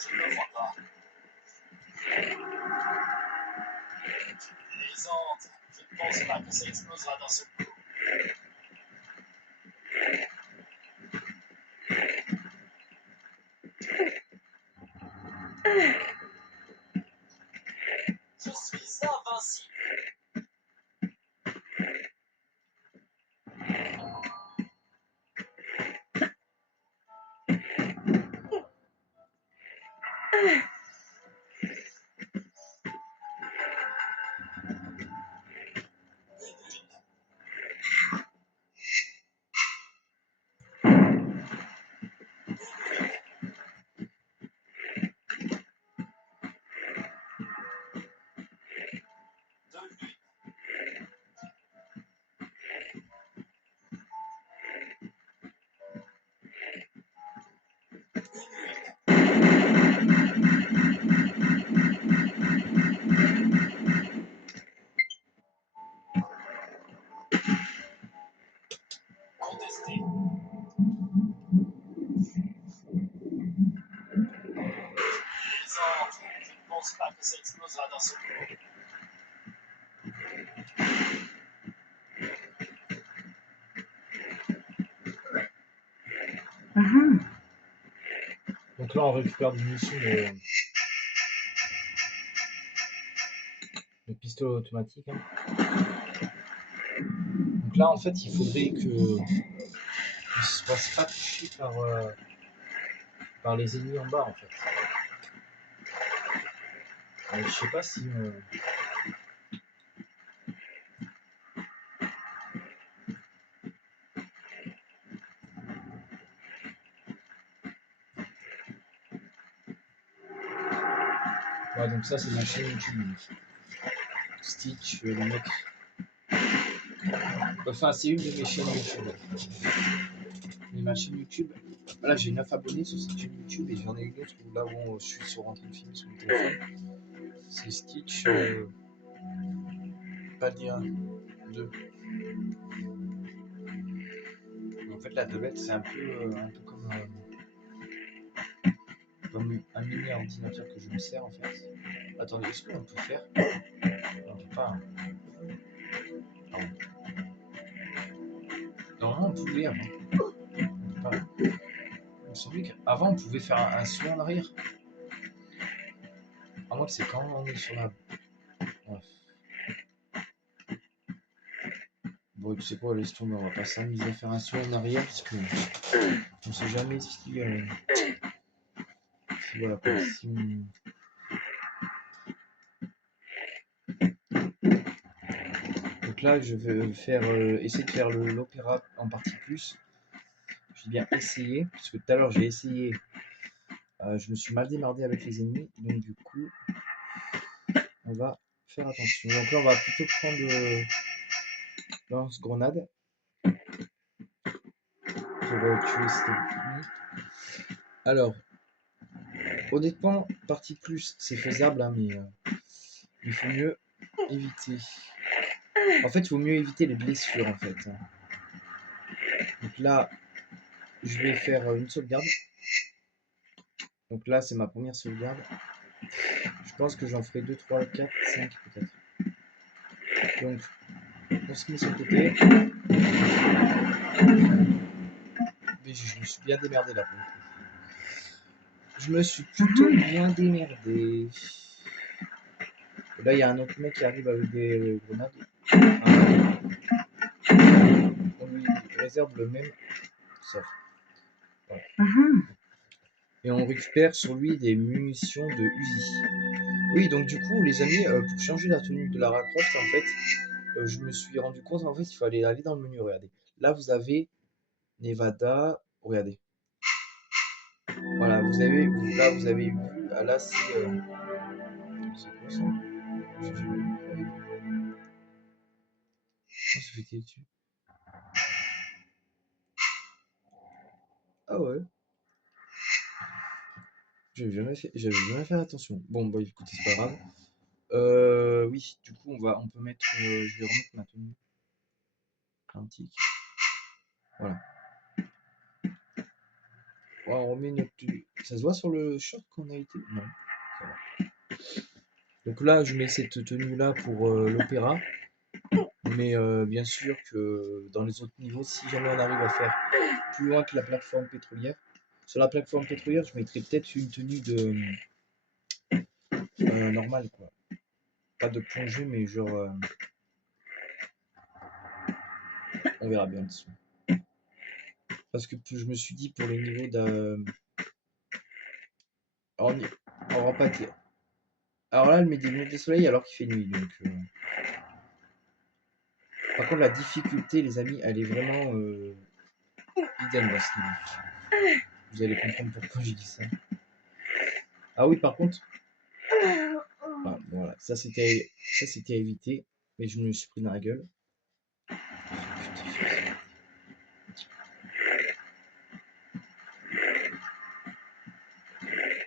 Je ne le vois pas. Les Andes, je ne pense pas que ça explosera d'un seul coup. Je suis invincible. Contesté. Les Andes, je ne pense pas que ça explosera d'un seul coup. Donc là, on récupère des munitions de pistolet automatique. Hein. Donc là, en fait, il faudrait que ne se fasse pas toucher par les ennemis en bas, en fait. Je sais pas si... Ouais, donc ça, c'est ma chaîne YouTube. Stitch, le mec... Enfin, c'est une de mes chaînes YouTube. Mais ma chaîne YouTube... Là, j'ai 9 abonnés sur cette chaîne YouTube et j'en ai une autre où là où je suis en train de filmer sur mon téléphone. C'est Stitch... Palier 1, 2. En fait, la tablette, c'est un peu comme un mini ordinateur que je me sers en fait. Attendez, est-ce qu'on peut faire? On peut pas. Hein. Pardon. Normalement, on pouvait avant. On peut pas. Il me semblait qu'avant, on pouvait faire un saut en arrière. À moins que c'est quand on est sur la. Bref. Bon, tu sais quoi, laisse tomber, on va pas s'amuser à faire un saut en arrière parce que on sait jamais si voilà quoi, si on... Donc là, je vais faire essayer de faire l'opéra en partie plus. Je vais bien essayer, parce que tout à l'heure j'ai essayé, je me suis mal démerdé avec les ennemis, donc du coup, on va faire attention. Donc là, on va plutôt prendre lance-grenade pour tuer cet ennemi. Alors, honnêtement, partie plus, c'est faisable, hein, mais il faut mieux éviter. En fait, il vaut mieux éviter les blessures, en fait. Donc là, je vais faire une sauvegarde. Donc là, c'est ma première sauvegarde. Je pense que j'en ferai 2, 3, 4, 5 peut-être. Donc, on se met sur le côté. Mais je me suis bien démerdé là pour le coup. Je me suis plutôt bien démerdé. Et là, il y a un autre mec qui arrive avec des grenades. On lui réserve le même sauf. Voilà. Et on récupère sur lui des munitions de Uzi. Oui, donc du coup, les amis, pour changer la tenue de Lara Croft, en fait, je me suis rendu compte, en fait, il fallait aller dans le menu. Regardez. Là, vous avez Nevada, Regardez. Voilà, vous avez, là, vous avez vu, ah, là, c'est quoi ça? J'ai jamais vu. Oh, ça fait cliquer dessus. Ah ouais, j'avais jamais fait attention. Bon, bah écoutez, c'est pas grave. Oui, du coup, on peut mettre, je vais remettre ma tenue. Quantique. Voilà. Voilà, on remet notre tenue. Ça se voit sur le short qu'on a été? Non, ça va. Donc là, je mets cette tenue-là pour l'opéra. Mais bien sûr que dans les autres niveaux, si jamais on arrive à faire plus loin que la plateforme pétrolière, sur la plateforme pétrolière, je mettrais peut-être une tenue de normale, quoi. Pas de plongée, mais genre, on verra bien dessous. Parce que je me suis dit pour les niveaux d'un. Alors, on va pas dire. Alors là, elle met des lunettes de soleil alors qu'il fait nuit. Donc, par contre, la difficulté, les amis, elle est vraiment idem dans ce niveau. Vous allez comprendre pourquoi j'ai dit ça. Ah oui, par contre, ah, voilà, ça c'était à éviter, mais je me suis pris dans la gueule.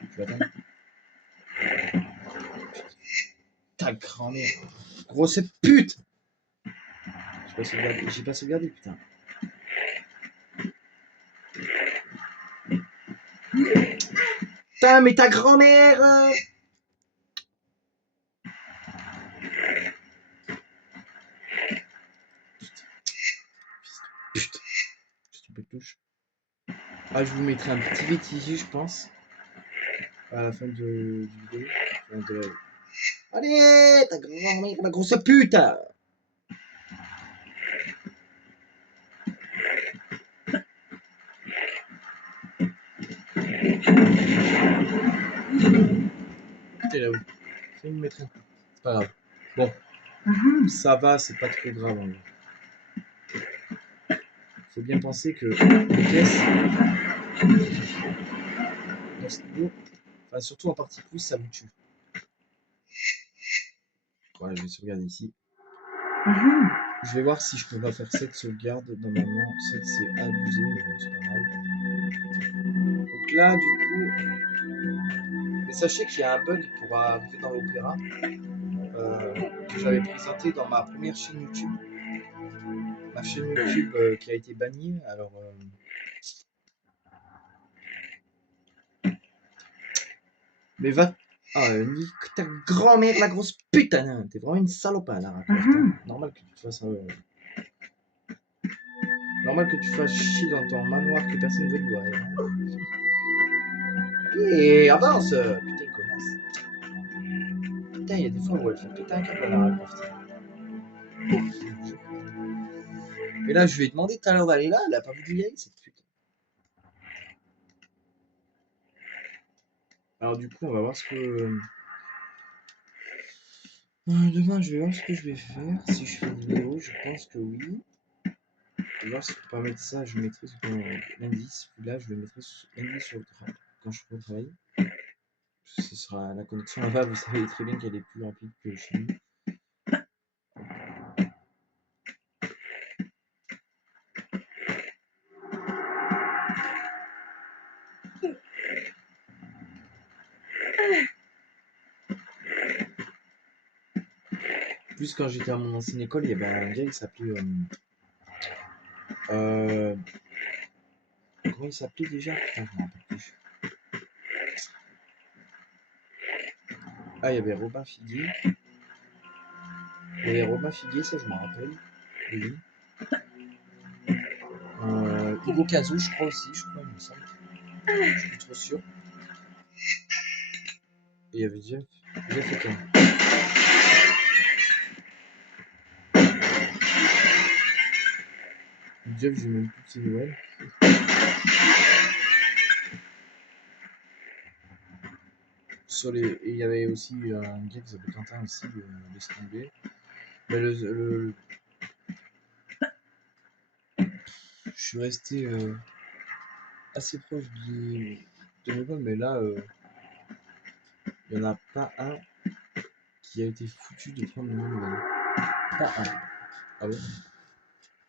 Je vais attendre. Ta grand-mère, grosse pute. J'ai pas sauvegardé, putain. Putain, mais ta grand-mère. Putain, stupide touche. Ah, je vous mettrai un petit bêtisier, je pense, à la fin du vidéo. Allez, ta grand-mère, la grosse pute. Écoutez là-haut. Ça me mettrait un coup. C'est pas grave. Bon, ça va, c'est pas trop grave en vrai. Faut bien penser que les pièces dans ce niveau, enfin, surtout en partie plus, ça vous tue. Voilà, je vais sauvegarder ici. Je vais voir si je peux pas faire cette sauvegarde. Normalement, cette c'est abusé, mais bon, c'est pas grave. Donc là, du coup, mais sachez qu'il y a un bug pour arriver dans l'opéra que j'avais présenté dans ma première chaîne YouTube. Ma chaîne YouTube qui a été bannie. Alors, mais va. Ah, nique ta grand-mère, la grosse putain! Hein. T'es vraiment une salopin, là, rapporte. Hein. Normal que tu te fasses. Normal que tu fasses chier dans ton manoir que personne ne veut te voir. Hein. Allez, avance! Putain, connasse. Putain, il y a des fois où elle fait péter un câble à Lara Croft. Mais là, je lui ai demandé tout à l'heure d'aller là, elle a pas voulu y aller, cette pute. Alors, du coup, on va voir ce que. Demain, je vais voir ce que je vais faire. Si je fais une vidéo, je pense que oui. Je vais voir si je peux pas mettre ça, je mettrai l'indice. Là, je le mettrai l'indice sur le travail. Quand je ferai le travail. Ce sera la connexion là-bas, vous savez très bien qu'elle est plus rapide que chez nous. Plus quand j'étais à mon ancienne école, il y avait un gars qui s'appelait. Comment il s'appelait déjà? Putain, je m'en rappelle plus. Ah, il y avait Robin Figuier. Il y avait Robin Figuier, ça je m'en rappelle. Oui. Hugo Cazou, je crois aussi, je crois, il me semble. Je suis plus trop sûr. Et il y avait Jeff Ekin. Jeff, j'ai même plus de ses nouvelles. Et il y avait aussi un gars qui s'appelait Quentin aussi, laisse tomber. Mais je suis resté. assez proche de mes pommes, mais là, il n'y en a pas un qui a été foutu de prendre mon nouvelle. Pas un. Ah bon?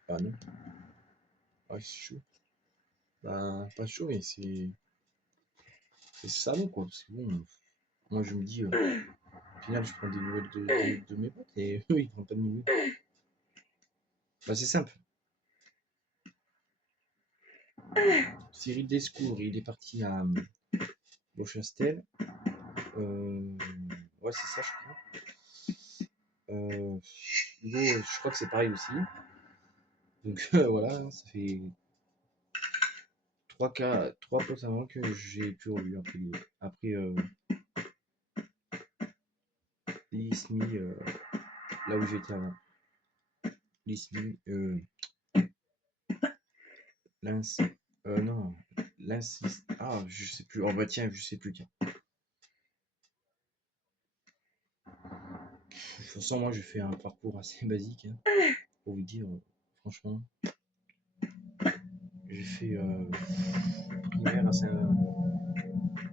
Ah non. Ah, c'est chaud. Bah, pas chaud, mais c'est salaud, quoi. Parce que bon, moi, je me dis, au final, je prends des nouvelles de mes potes et eux, ils prennent pas de nouvelles. Bah, c'est simple. Cyril Descours, il est parti à Beauchastel. Ouais, c'est ça, je crois. Hugo, je crois que c'est pareil aussi. Donc voilà, ça fait 3 potes avant que j'ai plus revu après l'ISMI, là où j'étais avant. L'ISMI, l'ins, non, l'insist. Ah, je sais plus. Oh bah tiens, je sais plus, tiens. De toute façon, moi, j'ai fait un parcours assez basique, hein, pour vous dire, franchement. J'ai fait primaire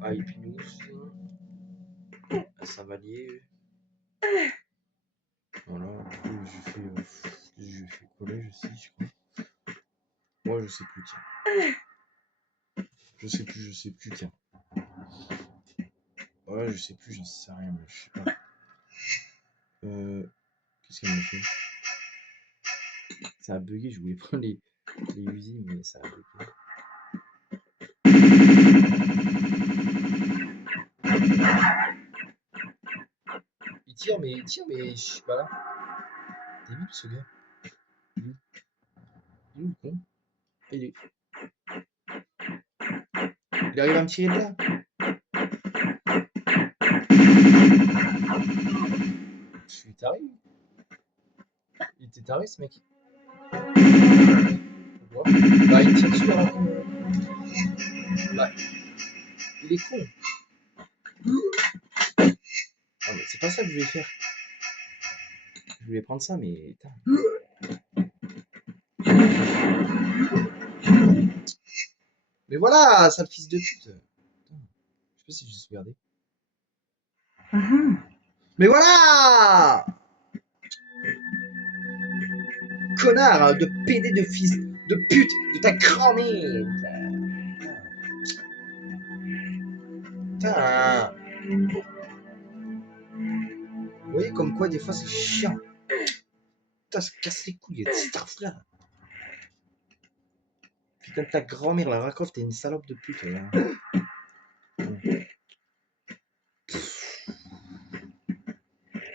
à Épinouse, à Saint-Vallier. Voilà, après j'ai fait collège aussi, je crois. Moi, je sais plus, tiens. Je sais plus, tiens. Ouais, je sais plus, j'en sais rien, mais je sais pas. Qu'est-ce qu'elle m'a fait? Ça a bugué, je voulais prendre les usines, mais ça a bugué. Il tire, mais je suis pas là. T'es vite ce gars. Il est où le con? Il est. Il arrive à me tirer de là. Je suis taré. Il était taré ce mec. Bah il tire sur la con. Bah, il est con. Ah, mais c'est pas ça que je voulais faire. Je voulais prendre ça, mais. Putain. Mais voilà, sale fils de pute. Putain. Je sais pas si je suis regardé. Mais voilà! Connard de PD de fils de pute de ta grand-mère. Putain. Vous voyez comme quoi des fois c'est chiant. Putain, ça casse les couilles, cette stuff-là. Putain, ta grand-mère, la Racoff, t'es une salope de pute. Là.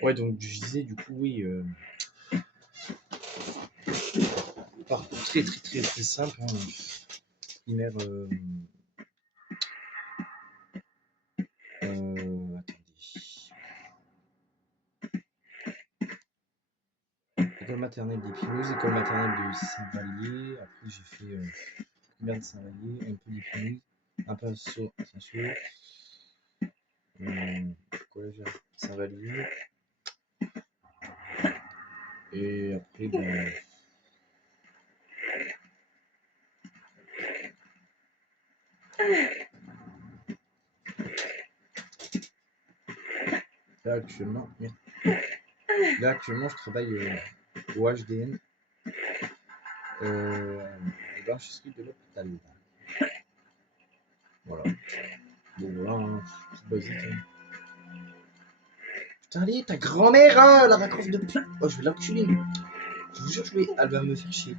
Ouais, donc je disais, du coup, oui. Parcours très, très, très, très simple. Hein. Primaire. Attendez. École maternelle d'Épinouse, école maternelle de Saint-Vallier. Après, j'ai fait primaire de Saint-Vallier, un peu d'Épinouse, un peu à Saint-Sué. Collège à Saint-Vallier. Et après, ben. Là, actuellement, je travaille au HDN, les blanchisseries de l'hôpital. Voilà. Bon, voilà, hein, c'est basique. Hein. Putain, allez, ta grand-mère, hein, la raccroche de pute. Oh, je vais l'enculer. Je vous jure, elle va me faire chier.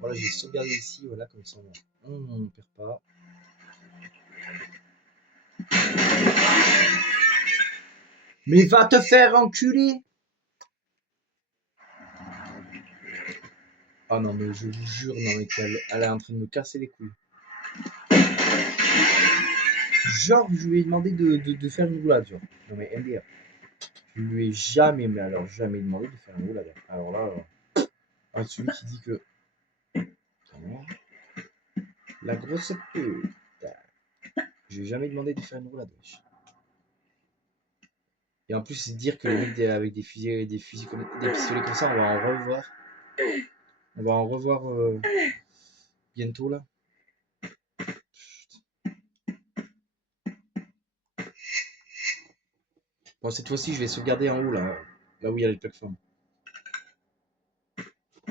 Voilà, j'ai sauvegardé ici, voilà, comme ça, on ne perd pas. Mais va te faire enculer! Ah non, mais je vous jure, non, mais elle est en train de me casser les couilles. Genre, je lui ai demandé de faire une roulade, genre. Non, mais MDR. Je lui ai jamais, mais alors jamais demandé de faire une roulade. Alors là, celui qui dit que. La grosse pute. Je lui ai jamais demandé de faire une roulade, wesh. Et en plus, c'est dire que les mecs avec des fusils comme des pistolets comme ça, on va en revoir. On va en revoir bientôt là. Bon, cette fois-ci, je vais sauvegarder en haut, là où il y a les plateformes.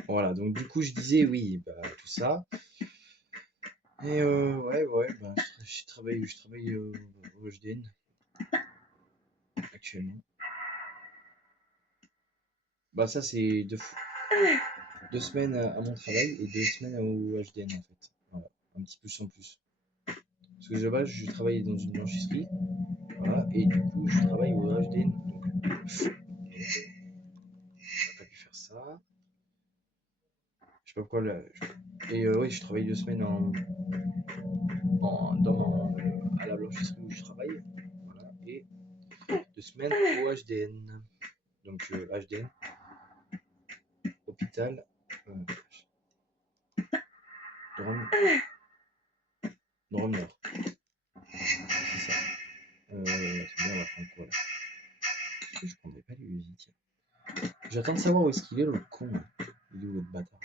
Voilà, donc du coup, je disais, oui, bah, tout ça. Et ouais, bah, je travaille au HDN actuellement. Bah, ça, c'est 2 semaines à mon travail et 2 semaines au HDN, en fait. Voilà, un petit peu sans plus. Parce que de base, je travaillais dans une blanchisserie, voilà, et du coup, je travaille au HDN. Donc, j'aurais pas pu faire ça. Je sais pas pourquoi là. Et oui, je travaille 2 semaines à la blanchisserie où je travaille. Voilà, et 2 semaines au HDN. Donc HDN, hôpital, Drôme, Nord. C'est ça. Attendez, on va prendre quoi là? Parce que je prendrais pas les Uzi, tiens. J'attends de savoir où est-ce qu'il est, le con. Là. Il est où l'autre bâtard?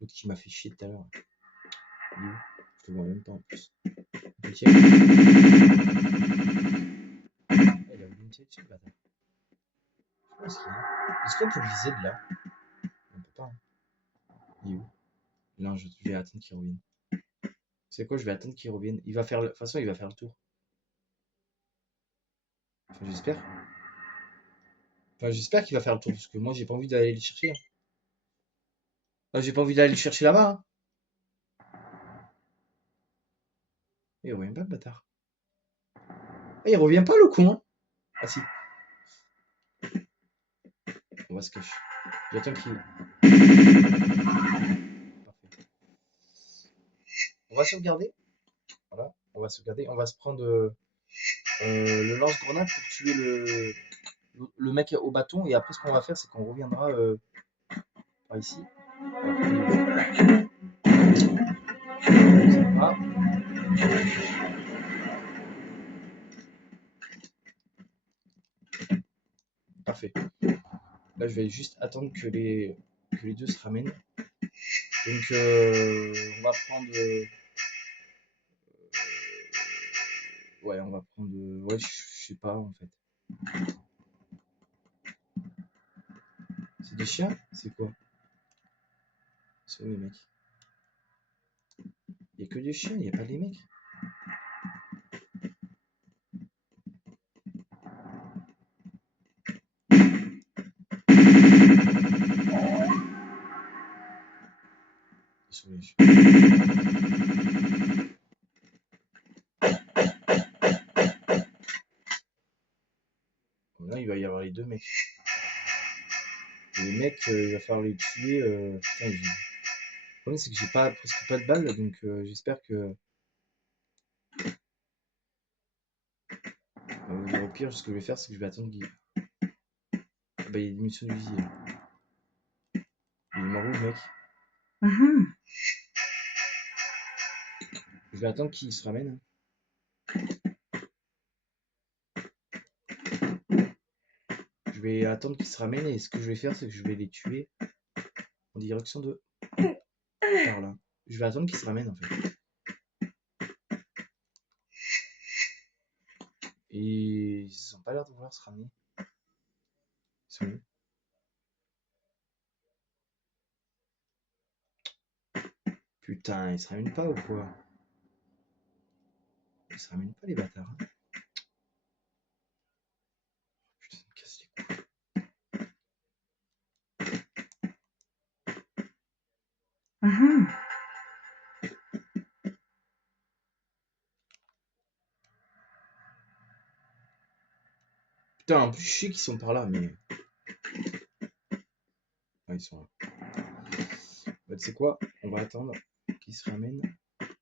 L'autre qui m'a fait chier tout à l'heure. Il est où? Je le vois même pas en plus. Tiens. Ah, il a voulu me tirer dessus, le bâtard. Je sais pas où est-ce qu'il est. Est-ce qu'on peut viser de là? On peut pas. Hein. Il est où? Là, je vais attendre qu'il revienne. C'est quoi? Je vais attendre qu'il revienne. Il va faire. De toute façon, il va faire le tour. Enfin, j'espère. Enfin, j'espère qu'il va faire le tour parce que moi, j'ai pas envie d'aller le chercher. Hein. Ah, j'ai pas envie d'aller le chercher là-bas. Hein. Il revient pas, le bâtard. Ah, il revient pas, le con. Hein. Ah, si. On va se cacher. J'attends qu'il. Parfait. On va sauvegarder. Voilà. On va sauvegarder. On va se prendre le lance-grenade pour tuer le mec au bâton. Et après, ce qu'on va faire, c'est qu'on reviendra par ici. Ça va. Parfait. Là, je vais juste attendre que les deux se ramènent. Donc, on va prendre. Ouais, on va prendre. Ouais, je sais pas en fait. C'est des chiens? C'est quoi? C'est où les mecs? Il y a que des chiens, il n'y a pas les mecs. Ils sont les chiens. Là, il va y avoir les deux mecs. Et les mecs, il va falloir les tuer. Putain, le problème, c'est que j'ai presque pas de balles, donc j'espère que. Au pire, ce que je vais faire, c'est que je vais attendre qu'il. Ah bah, il y a des munitions de fusil. Il est mort où, le mec? Je vais attendre qu'il se ramène. Je vais attendre qu'il se ramène et ce que je vais faire, c'est que je vais les tuer en direction de par là. Je vais attendre qu'il se ramène en fait. Et ils ont pas l'air de vouloir se ramener. Ils sont où? Putain, ils se ramènent pas ou quoi? Ils se ramènent pas les bâtards. Hein. Putain, ça me casse les couilles. Putain, en plus je sais qu'ils sont par là, mais. Ah, ils sont là. Bah, tu sais quoi? On va attendre qu'ils se ramènent.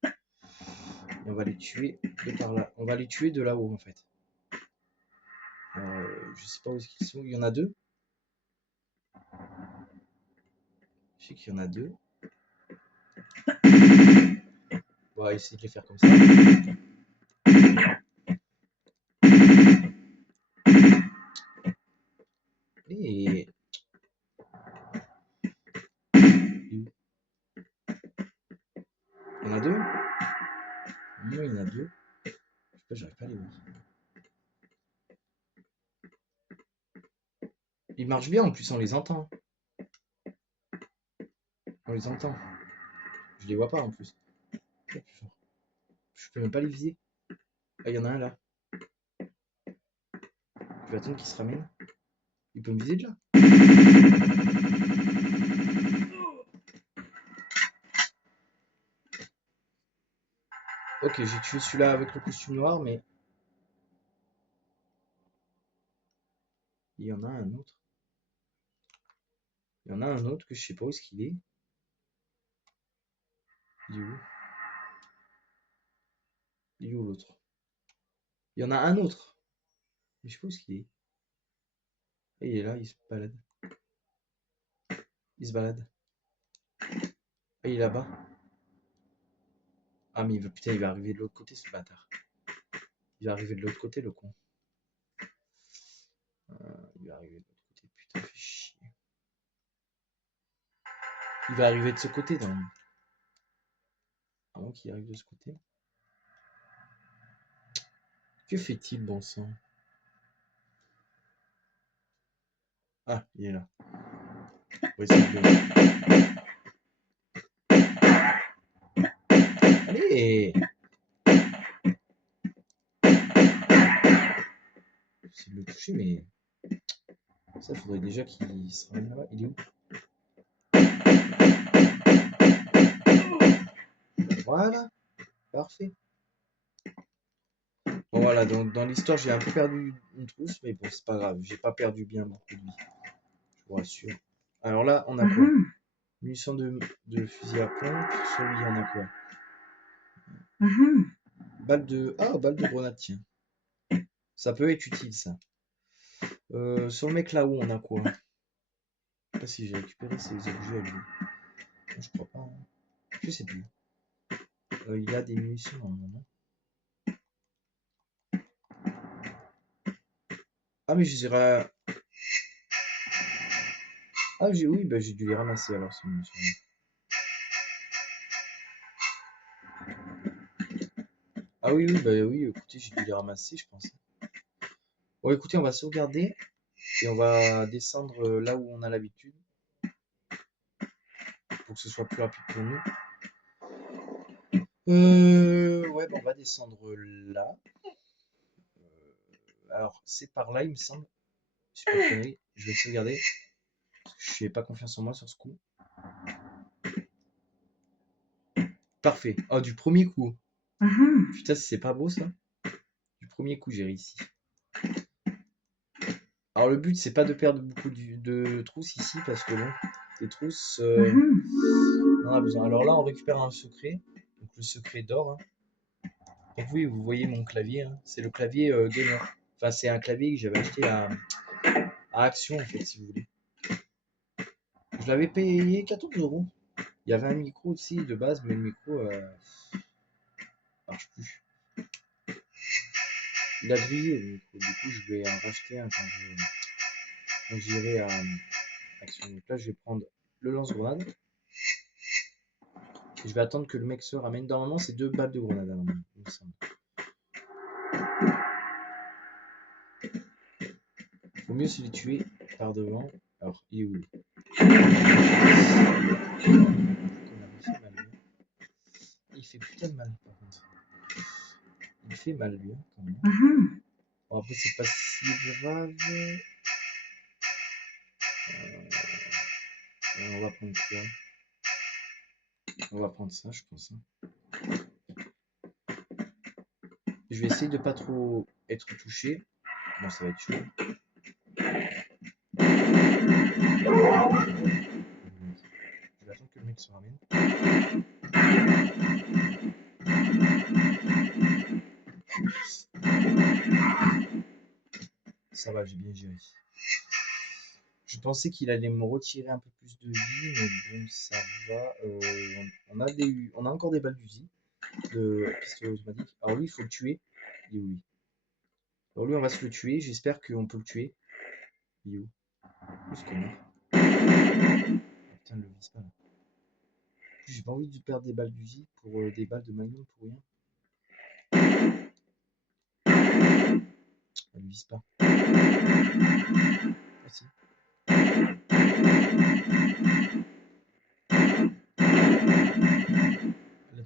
Et on va les tuer de par là. On va les tuer de là-haut en fait. Alors, je sais pas où est-ce qu'ils sont. Il y en a deux. Je sais qu'il y en a deux. On va essayer de les faire comme ça. Et. Il y en a deux? Non, il y en a deux. Je sais pas, j'arrive pas à les voir. Il marche bien, en plus, on les entend. On les entend. Je les vois pas, en plus. Je peux même pas les viser. Ah, il y en a un, là. Je vais attendre qu'il se ramène. Il peut me viser de là. Ok, j'ai tué celui-là avec le costume noir, mais... Il y en a un autre. Il y en a un autre que je sais pas où est-ce qu'il est. Il est où? Il est où l'autre? Il y en a un autre. Mais je sais pas où est-ce qu'il est. Et il est là, il se balade. Il se balade. Et il est là-bas. Ah, mais putain, il va arriver de l'autre côté, ce bâtard. Il va arriver de l'autre côté, le con. Il va arriver de l'autre côté, putain, fait chier. Il va arriver de ce côté, non? Avant qu'il arrive de ce côté. Que fait-il, bon sang? Ah, il est là. On va essayer de le... Allez! J'essaie de le toucher, mais... Ça, faudrait déjà qu'il se ramène là-bas. Il est où? Voilà. Parfait. Bon, voilà, donc dans l'histoire, j'ai un peu perdu une trousse, mais bon, c'est pas grave. J'ai pas perdu bien beaucoup de vie. Je vous rassure. Alors là, on a quoi? Munitions de fusil à pompe. Sur lui, on a quoi? Balle de... Ah, balle de grenade, tiens. Ça peut être utile, ça. Sur le mec là-haut, on a quoi? Je sais pas si j'ai récupéré ces objets à lui. Non, je crois pas. Hein. Je sais plus. Il a des munitions normalement. Ah, mais je dirais... Ah, oui, bah, j'ai dû les ramasser alors, ces munitions. Ah oui, oui, bah oui, écoutez, j'ai dû les ramasser, je pense. Bon, écoutez, on va sauvegarder et on va descendre là où on a l'habitude pour que ce soit plus rapide pour nous. Ouais, bah, on va descendre là. Alors, c'est par là, il me semble. Je sais pas de conneries. Je vais sauvegarder. Je n'ai pas confiance en moi sur ce coup. Parfait. Oh, du premier coup. Putain, c'est pas beau ça. Du premier coup, j'ai réussi. Alors, le but, c'est pas de perdre beaucoup de trousses ici parce que bon, les trousses, on en a besoin. Alors là, on récupère un secret. Donc, le secret d'or. Hein. Donc, oui, vous voyez mon clavier. Hein. C'est le clavier gamer. Enfin, c'est un clavier que j'avais acheté à Action, en fait, si vous voulez. Je l'avais payé 14 €. Il y avait un micro aussi de base, mais le micro marche plus. Il a grillé le micro. Du coup, je vais en racheter un quand j'irai à Action. Donc là, je vais prendre le lance-grenade. Et je vais attendre que le mec se ramène. Normalement, c'est 2 balles de grenade. Alors, il me semble. Faut mieux se les tuer par devant. Alors, il est où? Il fait putain de mal, par contre. Il fait mal, lui, hein, quand même. Bon, après, c'est pas si grave. On va prendre quoi? On va prendre ça, je pense. Hein. Je vais essayer de pas trop être touché. Bon, ça va être chaud. Je vais attendre que le mec se ramène. Ça va, j'ai bien géré. Je pensais qu'il allait me retirer un peu plus de vie, mais bon, ça va. On a encore des balles d'usi de pistolet automatique. Alors lui, il faut le tuer. Il est où lui? Alors lui, on va se le tuer. J'espère qu'on peut le tuer. Il est où? Où est-ce qu'on est? Putain, le vise pas là. J'ai pas envie de perdre des balles d'usi pour des balles de magnum pour rien. Elle vise pas. Ah si.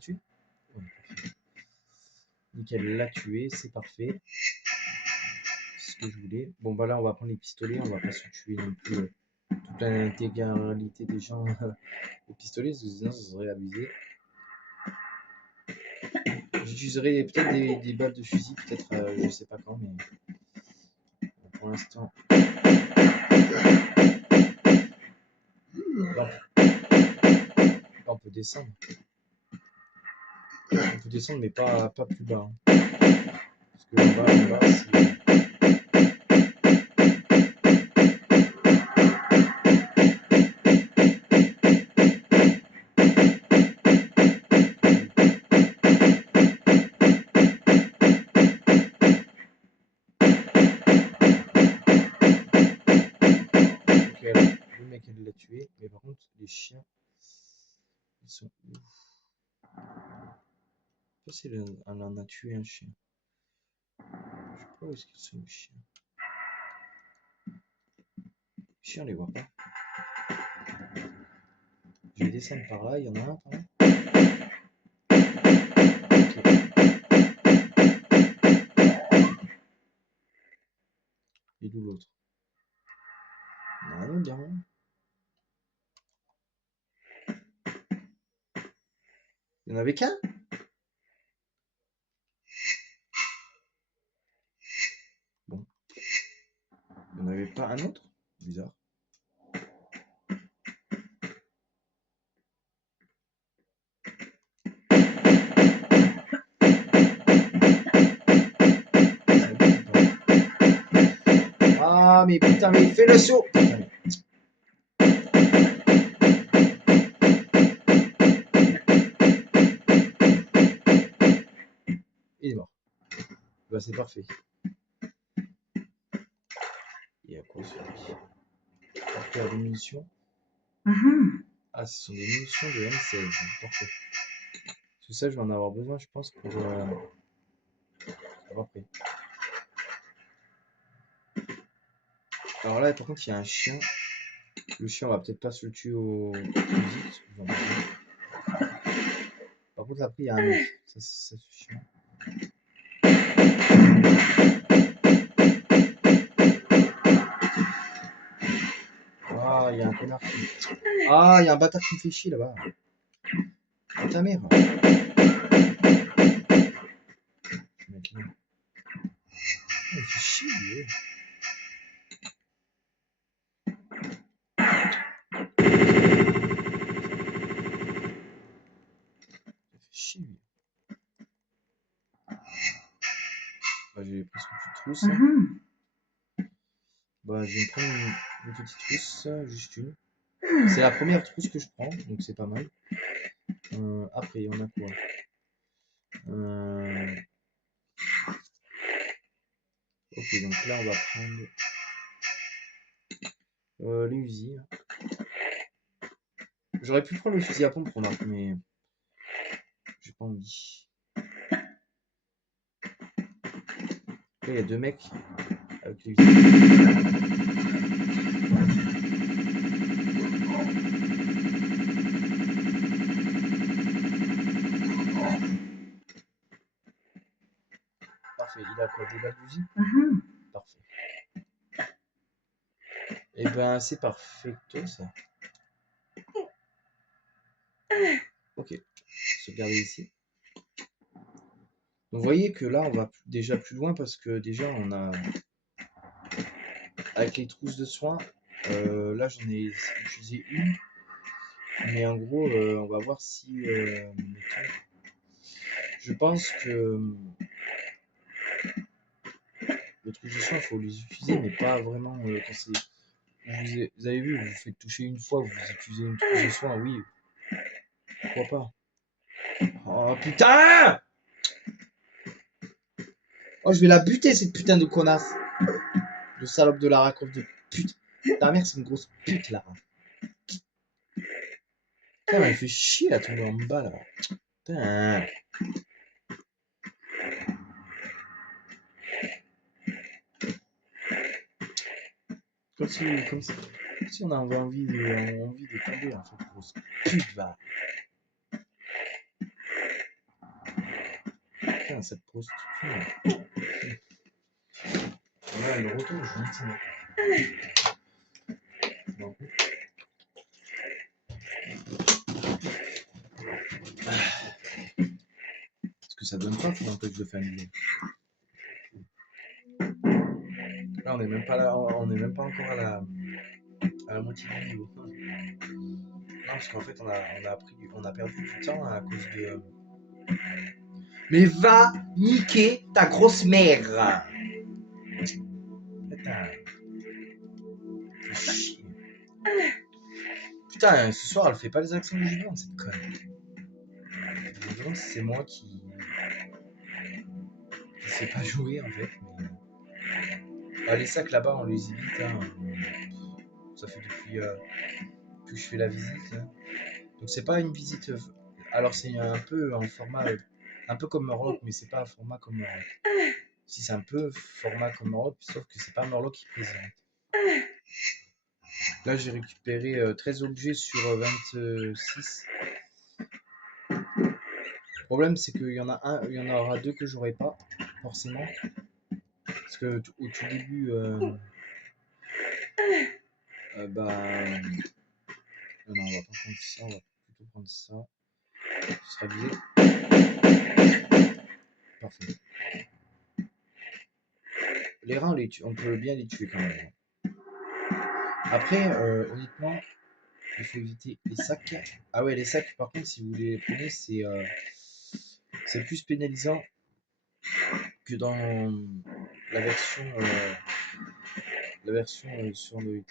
tué? Ouais, parfait. Nickel, l'a tué, c'est parfait. C'est ce que je voulais. Bon, bah là, on va prendre les pistolets, on va pas se tuer non plus toute l'intégralité des gens au pistolet, parce que sinon, ça serait abusé. J'utiliserai peut-être des balles de fusil, peut-être, je sais pas quand, mais pour l'instant. Là, on peut descendre. On peut descendre, mais pas plus bas. Hein. Parce que en bas, c'est. Ok, alors, le mec, il l'a tué, mais par contre, les chiens, ils sont où? Je sais pas si elle en a tué un chien. Je sais pas où est-ce qu'ils sont les chiens. Les chiens, on les voit pas. Je vais descendre par là, il y en a un par là. Ok. Et d'où l'autre? Il y en a un autre derrière. Il y en avait qu'un? Bon. Il n'y en avait pas un autre? Bizarre. Ah, mais putain, mais fais le saut! Putain, mais... Il est mort. Bah, c'est parfait. Il y a quoi sur lui? Il y a des munitions. Ah, ce sont des munitions de M16. Parfait. Tout ça, je vais en avoir besoin, je pense, pour après. Alors là, par contre, il y a un chien. Le chien, on va peut-être pas se le tuer au fusil. Par contre, après, il y a un mec. Ça, c'est chiant. Ah, il y a un connard qui... Ah, il y a un bâtard qui me fait chier là-bas. Oh, ta mère. Mec, là. Oh, il me fait chier, lui. Il fait chier, lui. Bah, j'ai presque plus de trousse. Bah, je vais me prendre une petite trousse, juste une. C'est la première trousse que je prends, donc c'est pas mal. Après, on a quoi? Ok, donc là, on va prendre les usines. J'aurais pu prendre le fusil à pompe, remarque, mais j'ai pas envie. Là, il y a deux mecs avec les usines. Parfait, il a quoi? Des balles d'usine? Parfait. Et ben, c'est perfecto ça. Ok, sauvegarder ici. Donc, vous voyez que là, on va déjà plus loin parce que déjà, on a. Avec les trousses de soins, là, j'en ai utilisé une. Mais en gros, on va voir si. Mettons, je pense que les trousses de soins, il faut les utiliser, mais pas vraiment quand c'est. Vous avez vu, vous vous faites toucher une fois, vous utilisez une trousse de soins, oui. Pourquoi pas? Oh putain! Oh, je vais la buter, cette putain de connasse! De salope de Lara Croft de pute! Ta mère, c'est une grosse pute, Lara. Putain, elle fait chier à tomber en bas, là. Putain. Comme si on avait envie de tomber, en fait, grosse pute, va. Putain, cette prostituée. Ouais, le retour, je dis ça. Bon. Parce que ça donne pas dans peu de famille. Là, on n'est même pas là, on n'est même pas encore à la moitié du niveau. Non, parce qu'en fait, on a perdu du temps à cause de. Mais va niquer ta grosse mère! Putain. Fais chier. Putain, ce soir, elle fait pas les accents du géant, cette conne. Je me demande si c'est moi qui sais pas jouer en fait. Mais... Ah, les sacs là-bas, on les évite. Hein. Ça fait depuis que je fais la visite. Hein. Donc c'est pas une visite. Alors c'est un peu en format, un peu comme Murloc, mais c'est pas un format comme Murloc. Si c'est un peu format comme Murloc, sauf que c'est pas Murloc qui présente. Là j'ai récupéré 13 objets sur 26. Le problème c'est qu'il y en aura 2 que j'aurai pas forcément. Parce que au tout début, bah, non, on va pas prendre ça, on va plutôt prendre ça. Ce sera visé. Parfait. Les reins, on peut bien les tuer quand même. Après, honnêtement, il faut éviter les sacs. Ah ouais, les sacs, par contre, si vous les prenez, c'est plus pénalisant que dans la version, sur Android.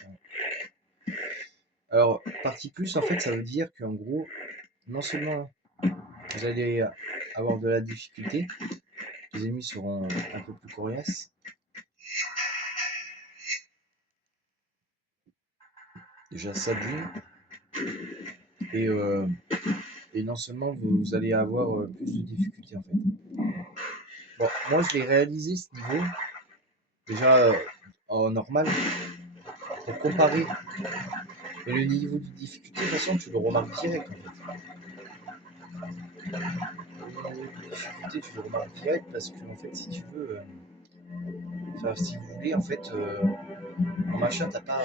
Alors, partie plus, en fait, ça veut dire qu'en gros, non seulement vous allez avoir de la difficulté, les ennemis seront un peu plus coriaces. Déjà ça d'une. Et non seulement vous allez avoir plus de difficultés en fait. Bon, moi je l'ai réalisé ce niveau, déjà en normal, pour comparer. Et le niveau de difficulté, de toute façon, tu le remarques direct en fait. Le niveau de difficulté, tu le remarques direct parce que en fait, si tu veux, enfin, si vous voulez, en fait, en machin, t'as pas.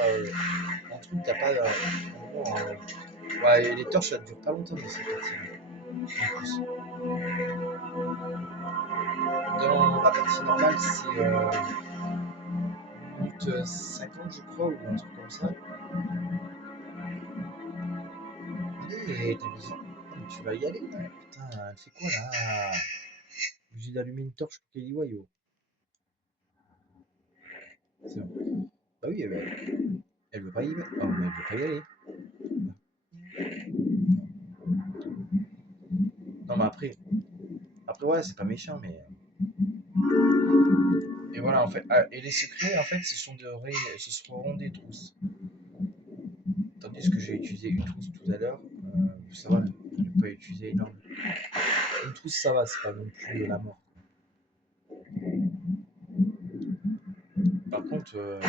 En truc, t'as pas. En gros, ouais, les torches, ça dure pas longtemps dans cette partie. En plus. Dans la partie normale, c'est minute 50, je crois, ou un truc comme ça. Allez, t'as besoin. Tu vas y aller là. Putain, elle fait quoi là? J'ai d'allumer une torche pour qu'elle y voie, yo. C'est bon. Bah oui, elle veut pas y aller. Oh, mais elle veut pas y aller. Non, mais après ouais, c'est pas méchant, mais. Et voilà, en fait. Ah, et les secrets, en fait, ce seront des trousses. Tandis que j'ai utilisé une trousse tout à l'heure. Ça va, je n'ai pas utilisé énorme. Une trousse, ça va, c'est pas non plus la mort. Par contre,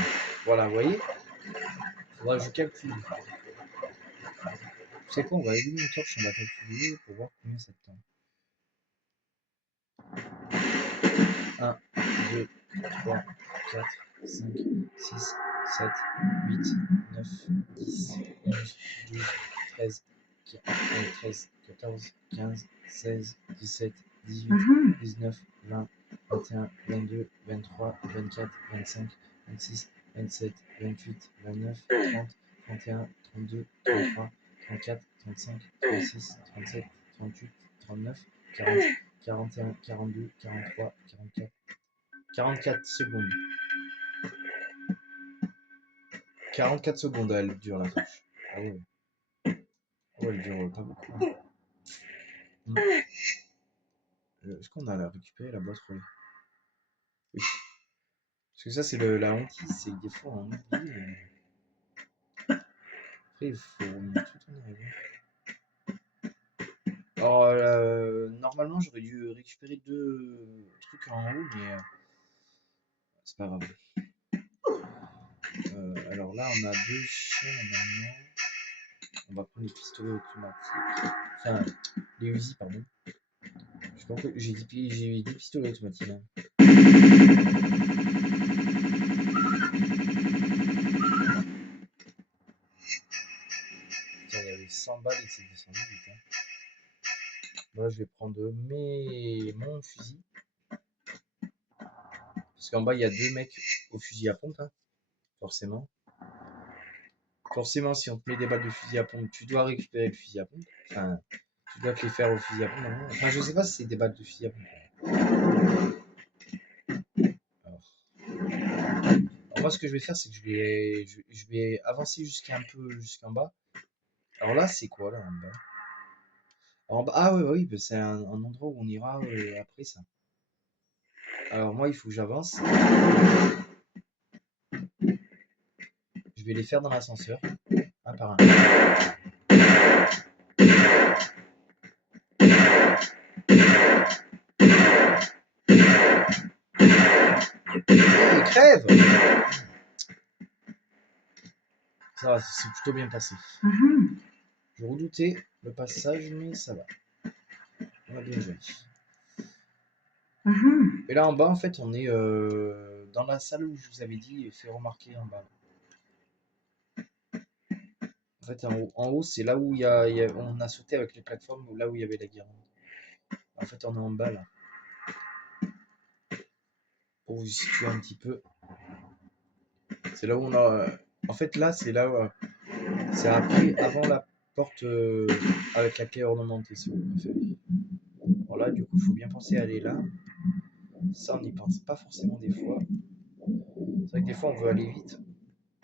voilà, vous voyez, faudra que je calcule. Tu sais quoi, on va allumer une torche, on va calculer pour voir combien ça tend. 1, 2, 3, 4, 5, 6, 7, 8, 9, 10, 11, 12, 13, 13, 14, 15, 16, 17, 18, 19, 20, 21, 22, 23, 24, 25, 26, 27, 28, 29, 30, 31, 32, 33, 34, 35, 36, 37, 38, 39, 40, 41, 42, 43, 44, 44 secondes. 44 secondes, elle dure la torche. Ah ouais. Ouais, elle dure pas beaucoup. Hein. Est-ce qu'on a récupéré la boîte relais? Oui. Parce que ça, c'est la hantise, c'est que des fois on oublie. Après, il faut remettre tout en arrière. Alors, normalement, j'aurais dû récupérer 2 trucs en haut, mais c'est pas grave. Alors là, on a 2 chiens normalement. On va prendre les pistolets automatiques. Enfin, les Uzi, pardon. Je pense que j'ai 10 pistolets automatiques. Hein. Putain, il y avait 100 balles et c'est descendu vite. Hein. Là, je vais prendre mon fusil. Parce qu'en bas, il y a 2 mecs au fusil à pompe. Hein, forcément. Forcément, si on te met des balles de fusil à pompe, tu dois récupérer le fusil à pompe. Enfin, tu dois te les faire au fusil à pompe. Normalement. Enfin, je sais pas si c'est des balles de fusil à pompe. Alors, moi, ce que je vais faire, c'est que je vais avancer jusqu'à un peu jusqu'en bas. Alors là, c'est quoi là en bas? En bas, ah oui, bah, c'est un endroit où on ira après ça. Alors moi, il faut que j'avance. Je vais les faire dans l'ascenseur, un par un. Hey, crève! Ça va, c'est plutôt bien passé. Je redoutais le passage, mais ça va. On a bien joué. Et là en bas, en fait, on est dans la salle où je vous avais dit, fait remarquer en bas. En fait, en haut c'est là où on a sauté avec les plateformes, là où il y avait la guirlande. En fait, on est en bas là. Pour vous situer un petit peu. C'est là où on a. En fait, là, c'est là où. C'est après, avant la porte avec la clé ornementée, si vous préférez. Voilà, du coup, il faut bien penser à aller là. Ça, on n'y pense pas forcément des fois. C'est vrai que des fois, on veut aller vite.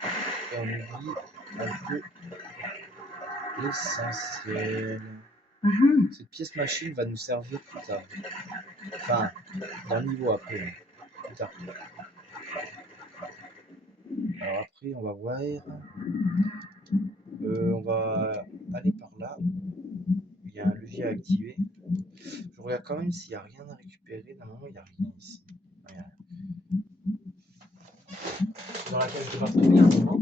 Et on oublie un peu l'essentiel. Cette pièce machine va nous servir plus tard. Enfin, dans le niveau après. Plus tard. Alors après, on va voir. On va aller par là. Il y a un levier à activer. Je regarde quand même s'il n'y a rien à récupérer. Normalement, il n'y a rien ici. Rien. Dans la cage de batterie, un moment.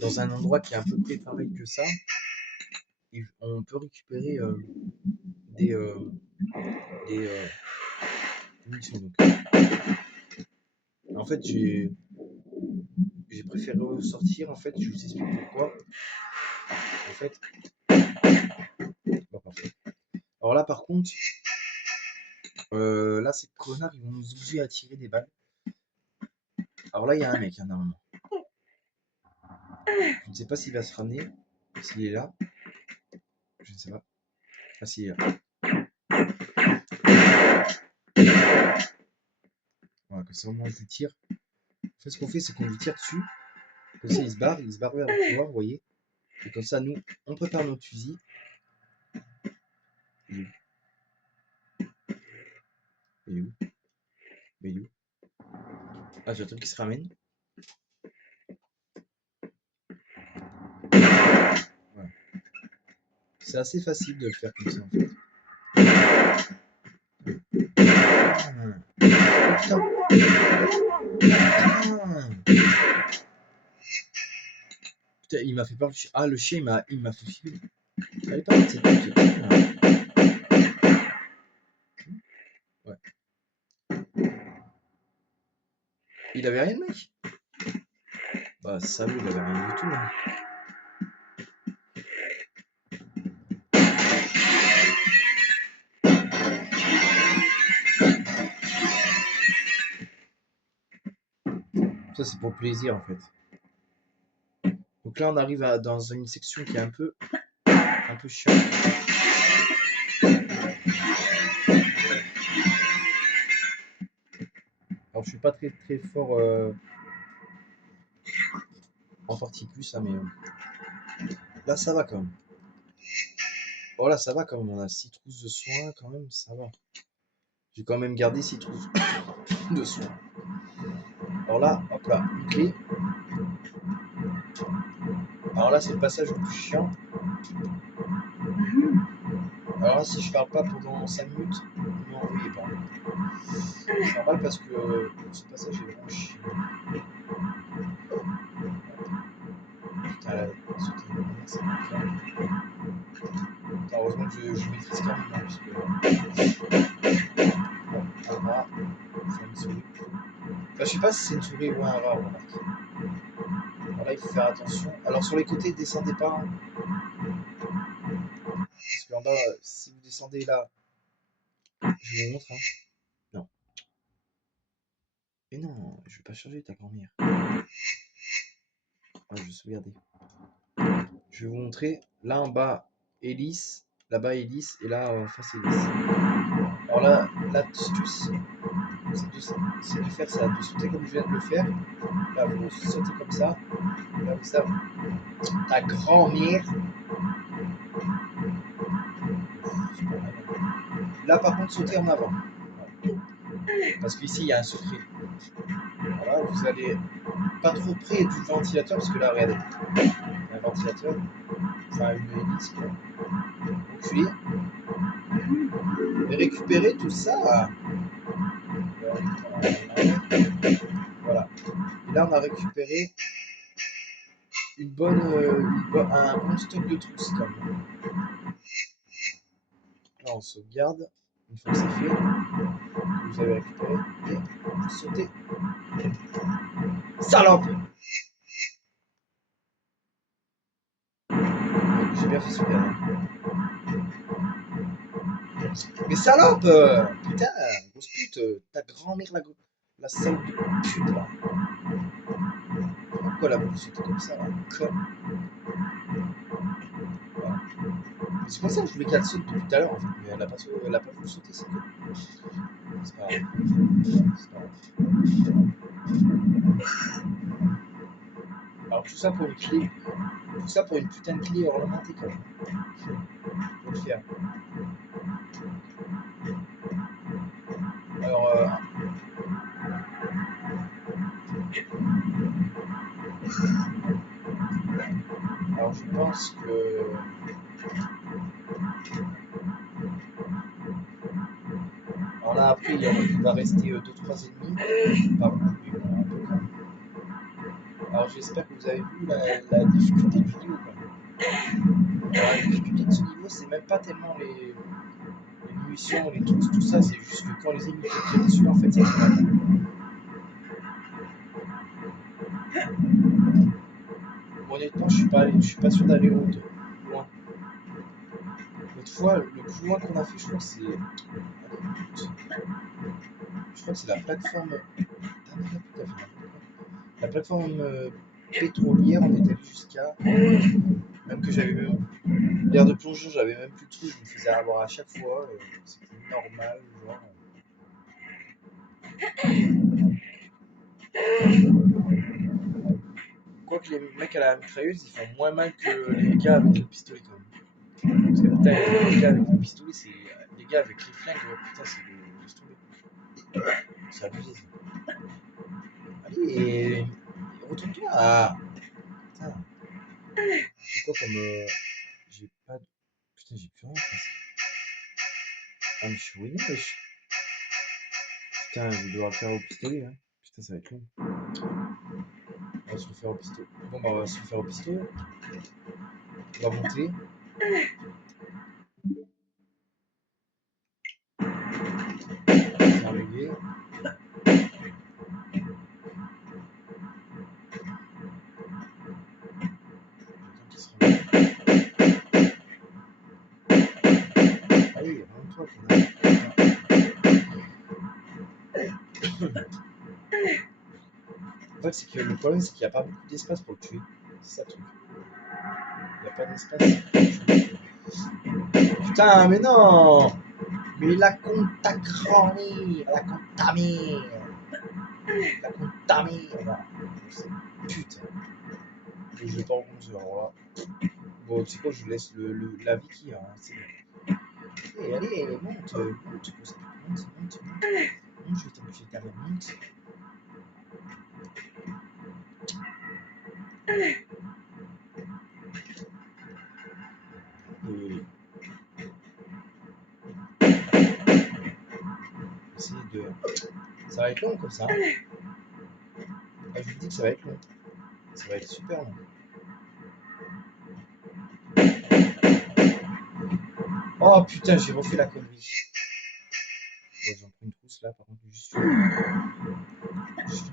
Dans un endroit qui est un peu près pareil que ça, on peut récupérer des munitions. Donc. En fait, j'ai préféré ressortir. En fait, je vous explique pourquoi. En fait, bon, parfait. Alors là, par contre, là, ces connards, ils vont nous obliger à tirer des balles. Alors là, il y a un mec, hein, normalement. Je ne sais pas s'il va se ramener, s'il est là. Je ne sais pas. Ah, s'il est là. Voilà, comme ça, au moins, je lui tire. En fait, ce qu'on fait, c'est qu'on lui tire dessus. Comme ça, il se barre vers le couloir, vous voyez. Et comme ça, nous, on prépare notre fusil. Il est où? Il est où? Il est où? Ah, j'ai un truc qui se ramène. Voilà. C'est assez facile de le faire comme ça, en fait. Putain. Putain, il m'a fait peur. Ah, le chien, il m'a fait filer. Elle est pas mal cette petite. Ouais. Il avait rien, le mec? Bah, salaud, il avait rien du tout. Hein. Ça, c'est pour plaisir, en fait. Donc là, on arrive dans une section qui est un peu chiante. Alors, je suis pas très très fort en partie plus, hein, mais là, ça va quand même. Voilà, ça va quand même. On a 6 trousses de soins, quand même, ça va. J'ai quand même gardé 6 trousses de soins. Alors là, hop là, une clé. Alors là, c'est le passage le plus chiant. Alors là, si je parle pas pendant 5 minutes, ne m'en veuillez pas. C'est normal parce que ce passage est vraiment chiant. Putain, là, sauter une c'est clair. Heureusement que je maîtrise quand même, hein, parce que... un rat, c'est une souris plutôt. Enfin, je sais pas si c'est une souris ou un rat, remarque. Alors là, il faut faire attention. Alors sur les côtés, descendez pas. Hein, parce qu'en bas, si vous descendez là, je vous montre. Hein. Non. Et non, je vais pas changer ta grand-mère. Ah, je vais sauvegarder. Je vais vous montrer. Là en bas, est lisse. Là-bas, est lisse. Et là, en face, est lisse. Alors là, l'astuce, c'est de faire ça, de sauter comme je viens de le faire. Là, vous sautez comme ça. Là, vous savez, ta grand-mère. Là, par contre, sautez en avant. Parce qu'ici, il y a un secret. Voilà, vous allez pas trop près du ventilateur, parce que là, regardez, il y a un ventilateur, enfin une hélice, quoi. Reculez. Et récupérer tout ça. Voilà. Et là, on a récupéré un bon stock de trousses, quand même. Là, on sauvegarde. Une fois que c'est fait, vous avez récupéré et vous sautez. Salope! J'ai bien fait sauvegarder. Mais salope! Putain, grosse pute, ta grand-mère, la salope de pute, là. Pourquoi elle a voulu sauter comme ça, là? Voilà. C'est pour ça que je voulais qu'elle saute depuis tout à l'heure, en fait, mais elle a pas voulu sauter, c'est cool. C'est pas grave. C'est pas grave. Alors tout ça pour une clé. Tout ça pour une putain de clé ornementée, quand même. Faut le faire. Alors, je pense que... Alors là, après, il va rester 2-3 ennemis. Pas beaucoup, mais bon, un peu quand même. Alors j'espère que vous avez vu la difficulté de vidéo, quand même. Alors, la difficulté de ce niveau, c'est même pas tellement les munitions, les trousses, tout ça, c'est juste que quand les ennemis te tirent dessus, en fait, ça fait mal. Bon, honnêtement, je suis pas sûr d'aller loin. L'autre fois, le plus loin qu'on a fait, je crois que c'est... Je crois que c'est la plateforme... La plateforme pétrolière, on est allé jusqu'à... Même que j'avais même... L'air de plongeur, j'avais même plus de trucs, je me faisais avoir à chaque fois. C'était normal, genre... Quoique les mecs à la mitrailleuse, ils font moins mal que les gars avec le pistolet, quand même. Parce que putain, les gars avec le pistolet, c'est... Les gars avec les flingues, putain, c'est le... Laisse tomber. C'est abusé, ça. Allez, retourne-toi. Ah, putain. C'est quoi comme... J'ai pas de... Putain, j'ai plus rien, presque. Ah, mais je suis ruiné, wesh. Putain, je vais devoir le faire au pistolet, hein. Putain, ça va être long. On va se le faire au pistolet. Bon, bah, on va se le faire au pistolet. On va monter. Faire le guet. J'attends qu'il se réveille. Allez, rends-toi, connard. En fait, c'est que le problème, c'est qu'il n'y a pas beaucoup d'espace pour le tuer. C'est ça le truc. Il n'y a pas d'espace. Putain, mais non! Mais la compte ta grand-mère! La compte ta mère! La compte ta mère! Putain. Je vais pas recommencer, alors là. Bon, tu sais quoi, je laisse la Vicky, hein, c'est bon. Allez, monte, monte, monte, je vais t'embêter ta mère, monte. Essayer de... Ça va être long comme ça. Hein. Ah, je vous dis que ça va être long. Ça va être super long. Oh putain, j'ai refait la connerie. Bon, j'en prends une trousse là, par contre, juste une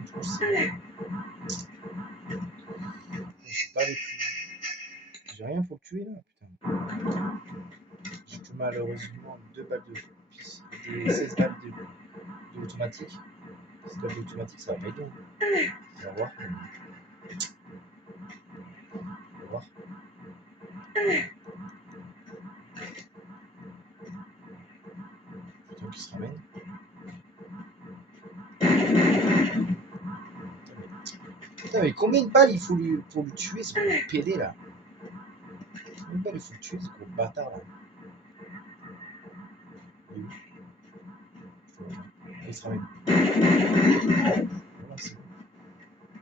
trousse, c'est bon. Je sais pas les plus. J'ai rien pour le tuer là, putain. J'ai que malheureusement 2 balles des 16 balles de automatique. 16 balles d'automatique, ça va pas aider. On va voir. On va voir. Putain, qui se ramène. Putain, mais combien de balles il faut lui, pour lui tuer ce gros PD là? Combien de balles il faut le tuer ce gros bâtard là? Il est où? Je le vois pas. Ah, il se ramène. Voilà, c'est bon.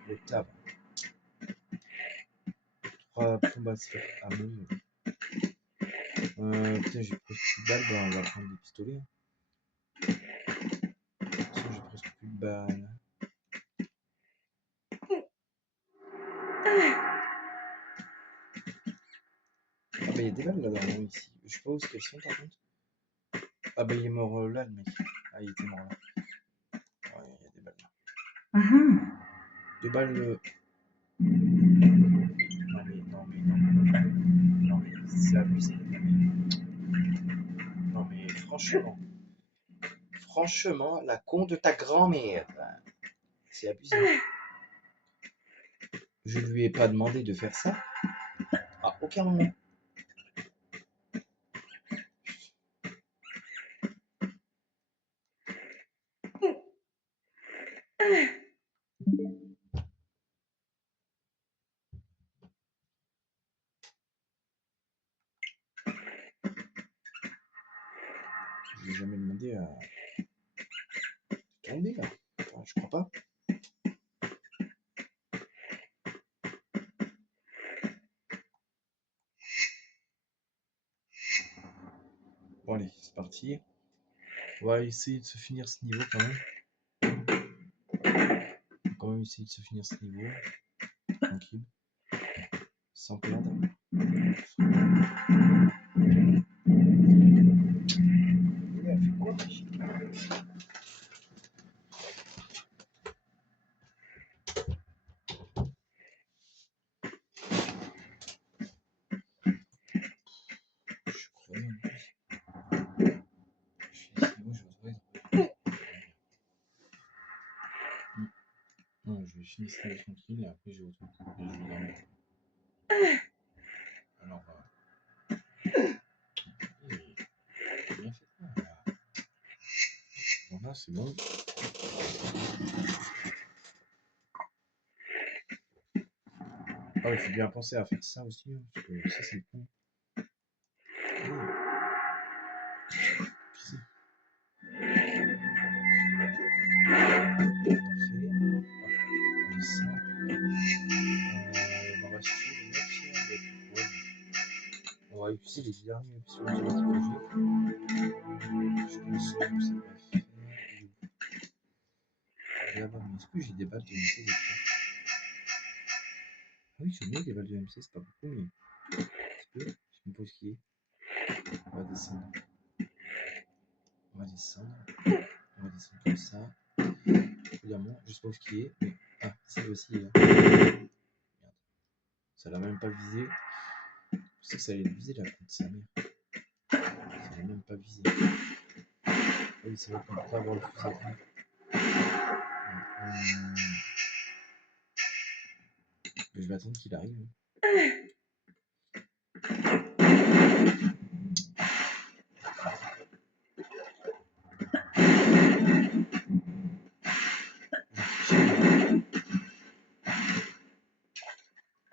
Le tab. 3 combats se faire à mourir. Putain, j'ai presque plus de balles. Bah, on va prendre des pistolets. De toute façon, j'ai presque plus de balles. Ah, bah, il y a des balles là-dedans ici. Je sais pas où est-ce qu'elles sont par contre. Ah, bah, il est mort là, le mec. Ah, il était mort là. Ouais, il y a des balles là. 2 balles. Non, mais c'est abusé. Non, mais franchement, la con de ta grand-mère. C'est abusé. Je lui ai pas demandé de faire ça. À aucun moment. Je lui ai jamais demandé à tomber là. Enfin, je crois pas. Bon, allez, c'est parti. On va essayer de se finir ce niveau quand même. On va quand même essayer de se finir ce niveau. Tranquille. Sans perdre. Elle fait quoi, je suis crevé en plus. Je suis ce niveau, je vais retrouver. Non, je vais finir ce niveau tranquille et après je vais retrouver. Et je vais dormir. Alors, bien fait. Bon, là, c'est bon. Ah, il faut bien penser à faire ça aussi, hein, parce que ça, c'est le con. Ici. Parfait. On descend. On va acheter le mec avec quoi. On va utiliser les derniers options automatiques que j'ai. Je pense que ça devrait faire. Là-bas, mais est-ce que j'ai des balles de MC déjà? Ah oui, j'en ai des balles de MC, c'est pas beaucoup, mais un petit peu. Je me pose qui est. On va descendre. On va descendre. On va descendre comme ça. Évidemment, je sais pas où qui est. Mais... Ah, celle aussi est là. Merde. Ça l'a même pas visé. Je sais que ça allait le viser là, contre sa mère. Ça l'a même pas visé. Ah oui, c'est vrai qu'on peut pas avoir le fusil à pompe. Je vais attendre qu'il arrive.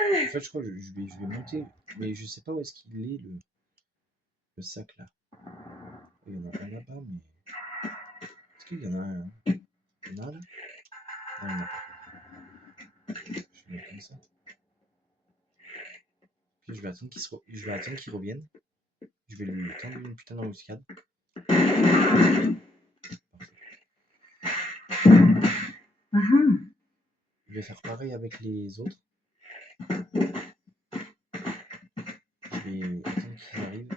En fait, je crois que je vais monter, mais je sais pas où est-ce qu'il est le sac là. Il y en a un là-bas, mais. Est-ce qu'il y en a un? Il y en a un là? Non, il n'y en a pas. Je vais mettre comme ça. Puis je vais attendre qu'il revienne. Je vais lui tendre une putain d'embuscade. Parfait. Je vais faire pareil avec les autres. Je vais attendre qu'ils arrivent.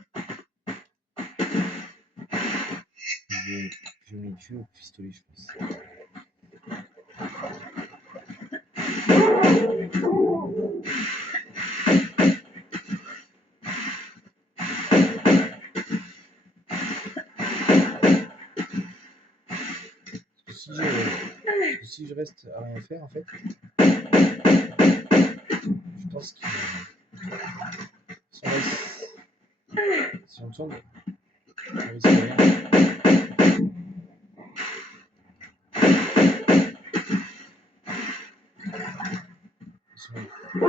je vais me tuer au pistolet, je pense. Si je reste à rien faire, en fait, je pense qu'il si on tombe, on risque rien. On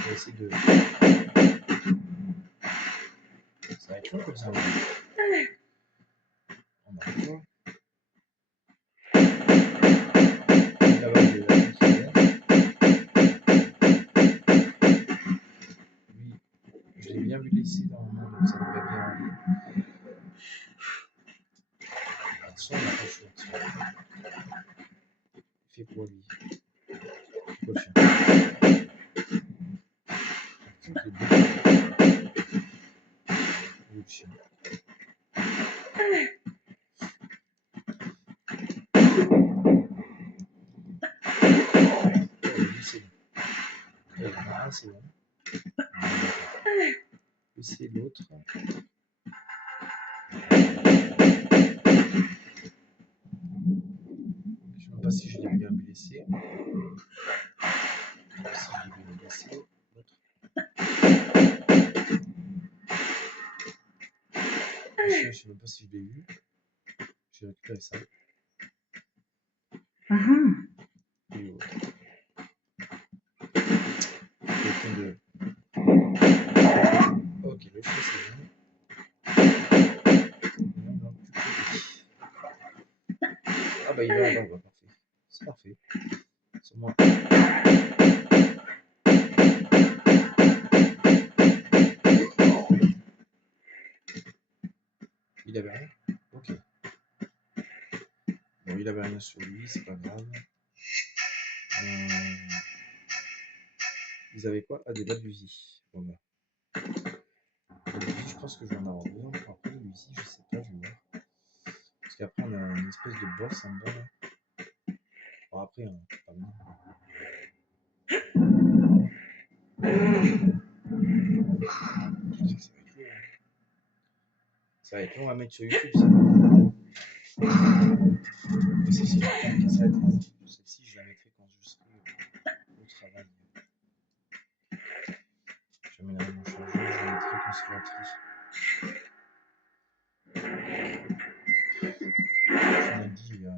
va essayer de... Ça va être long comme ça. On a quoi là-bas, il y a la fille qui vient. Lui, je l'ai bien vu laisser dans le monde, donc ça devrait bien aller. Attention, on n'a pas le choix. Il fait quoi lui? Quoi le chien? Attention qu'il est beau. Où est le chien? Lui c'est bon. Il y en a un, c'est bon. Lui c'est l'autre. Je ne sais même pas si je l'ai bien blessé. Je ne sais pas si je l'ai bien blessé. L'autre. Le chien, je ne sais même pas si je l'ai eu. J'ai récupéré ça. Et l'autre. De... Ok, le chien c'est bon. Ah bah il va là-bas, bah, parfait. C'est parfait. C'est moi. Il avait rien? Ok. Bon, il avait rien sur lui, c'est pas grave. Ils avaient quoi? Ah, des balles d'Uzi. Bon bah. Je pense que je vais en avoir besoin pour après le Uzi, je sais pas, je vais voir. Parce qu'après on a une espèce de boss en bas là. Bon après, hein, pas mal. Ça va être long à mettre sur YouTube ça. Mais celle-ci, je vais pas me casser la tête. Celle-ci, je la mettrai quand je serai au travail. J'amènerai mon chargeur, je la mettrai quand c'est la tri. Je l'ai dit, il y a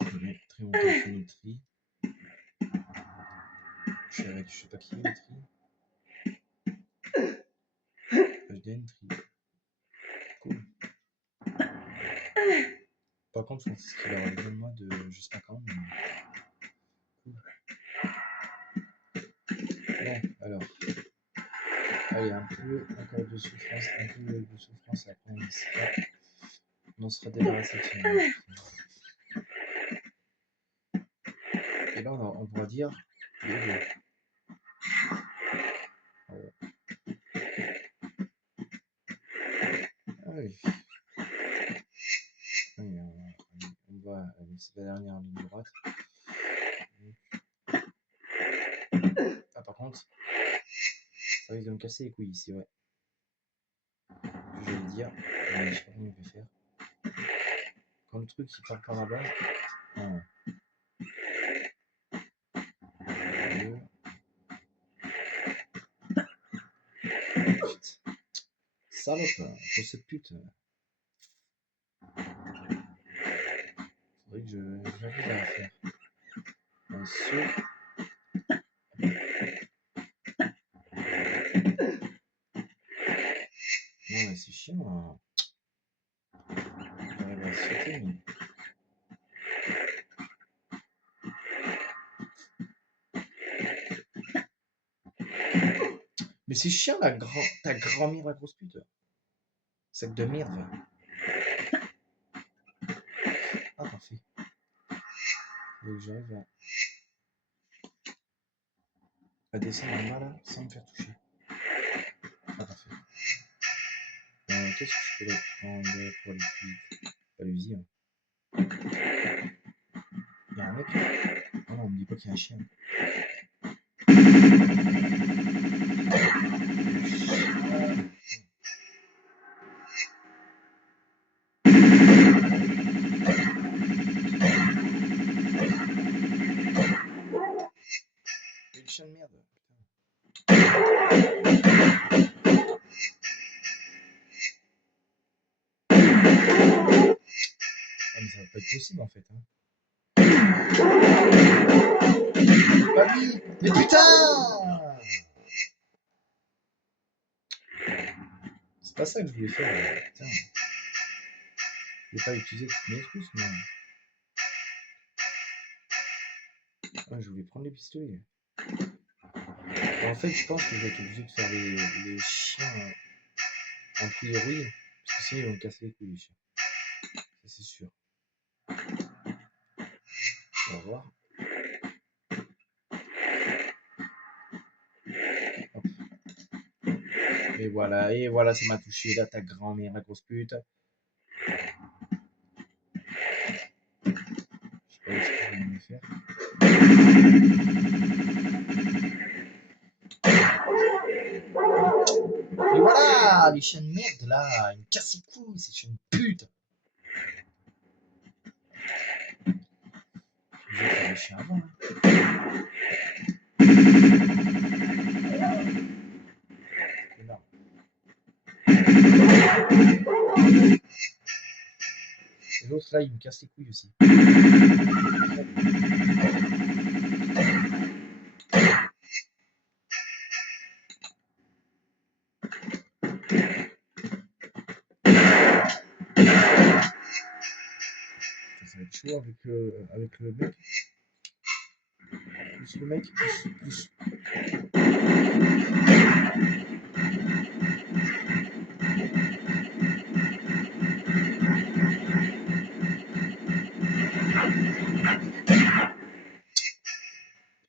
très longtemps que je fais le tri. Je suis avec je sais pas qui le tri. HDN tri. Cool. Par contre, Francis qu'il aura besoin de moi de je sais pas quand, mais cool. Bon, alors. Allez, un peu encore de souffrance, un peu de souffrance, et après on sera débarrassé de ce monde. Et là, on pourra dire les deux. Allez. Allez, on va, c'est la dernière ligne droite. Ah, par contre, ça risque de me casser les couilles ici, ouais. Je vais le dire, mais je sais pas comment je vais faire. Quand le truc il part par là-bas, un, deux, putain. Salope, grosse pute. Faudrait que j'arrive à la faire. Un saut. Non, mais c'est chiant. Hein. J'arrive à sauter, mais. Mais c'est chiant ta grand-mère, la grosse pute. Sac de merde. Ah, parfait. Donc j'arrive à. à descendre en bas là sans me faire toucher. Ah, parfait. Qu'est-ce que je pourrais prendre pour aller plus vite? Allez-y. Hein. Il y a un mec là? Oh non, on me dit pas qu'il y a un chien. Quel chien de merde. Ah, mais ça va pas être possible en fait. Hein. Pas lui. Mais putain! C'est pas ça que je voulais faire. Putain. Je vais pas utiliser toutes mes trousses, moi. Ah, je voulais prendre les pistolets. En fait, je pense que je vais être obligé de faire les chiens en priori. Parce que sinon, ils vont me casser les couilles, les chiens. Ça, c'est sûr. On va voir. Hop. Et voilà, ça m'a touché. Là, ta grand-mère, la grosse pute. Je sais pas ce que je vais me faire. Et voilà, les chiens de merde, là. Ils me cassent les couilles, ces chiens de pute. Je vais faire les chiens avant. Hein. Et l'autre là, il me casse les couilles aussi. Ça va être chaud avec le mec. Plus le mec, plus.